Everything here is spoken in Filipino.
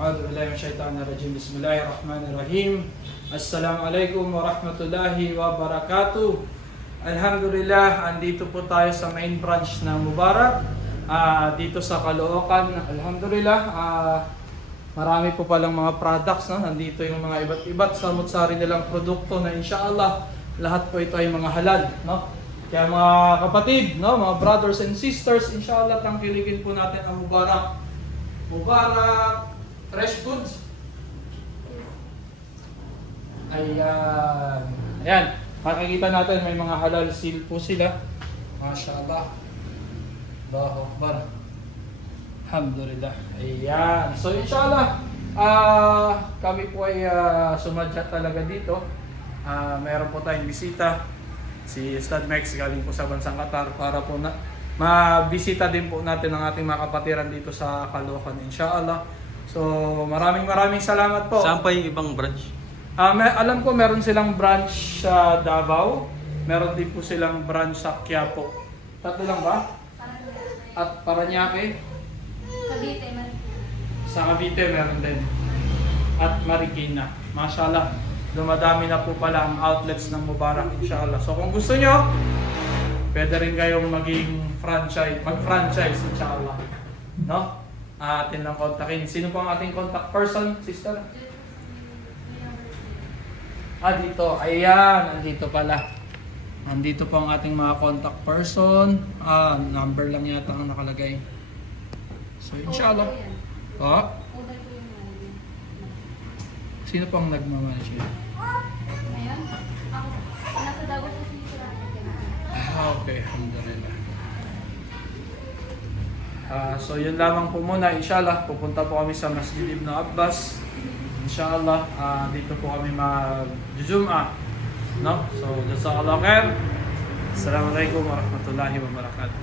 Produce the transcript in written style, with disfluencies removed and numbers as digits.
A'udzu billahi minasyaitonir rajim. Bismillahirrahmanirrahim. Assalamualaikum warahmatullahi wabarakatuh. Alhamdulillah, andito po tayo sa main branch ng Mubarak. Dito sa Caloocan. Alhamdulillah, marami po palang mga products, no? Nandito yung mga iba't samut-sari nilang produkto na inshallah lahat po ito ay mga halal, no? Kaya mga kapatid, no, mga brothers and sisters, inshallah tangkilikin po natin ang Mubarak. Mubarak Fresh Foods. Ayan. Ayan. Makikita natin may mga halal seal po sila. Mashallah. Allahu Akbar. Alhamdulillah. Ayan. So inshallah, kami po ay sumadya talaga dito. Meron po tayong bisita. Si Ustad Max galing po sa bansang Qatar para po na mabisita din po natin ang ating mga kapatiran dito sa Caloocan, inshallah. So, maraming salamat po. Saan pa yung ibang branch? Alam ko meron silang branch sa Davao. Meron din po silang branch sa Quiapo. Tatlo lang ba? At Parañaque? Cavite, Sa Cavite meron din. At Marikina. Mashallah. Dumadami na po pala ang outlets ng Mubarak, inshallah. So kung gusto nyo, pwede rin kayong maging mag-franchise, inshallah. No? Atin lang kontakin. Sino po ang ating contact person, sister? Dito. Ayan, andito pala. Andito po ang ating mga contact person. Number lang yata ang nakalagay. So, inshallah. Sino po ang nagmamanage? Ngayon, ako, nasa Davao sa Sisira. Okay, alhamdulillah. So yun lamang po muna, inshallah. Pupunta po kami sa Masjid Ibn Abbas. Inshallah, dito po kami mag-jum'ah. No? So, jazakallahu khair. Assalamualaikum warahmatullahi wabarakatuh.